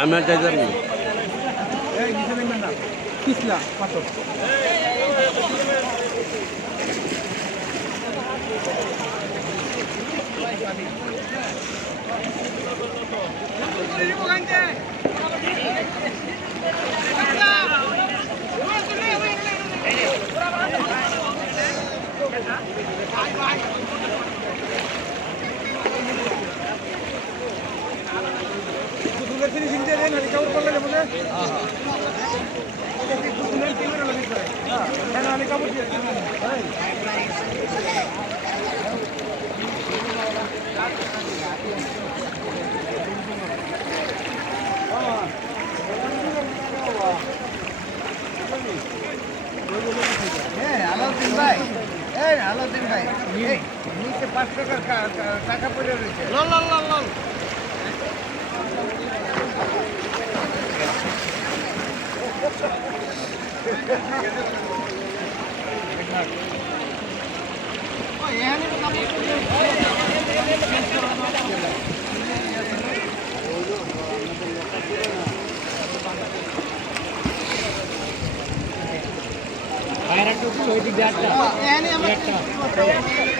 আমার চাইতাম না। পিছলা পাথর ফিনিশিং দিয়ে দেন রিকভার করলে বলে আমি কাপড় দিয়ে আলাউদ্দিন ভাই আলাউদ্দিন ভাই নিচে 5 টাকার টাকা পড়ে রয়েছে লল লল লল লল বাইরে টুকু ওই দিক দিয়ে একটা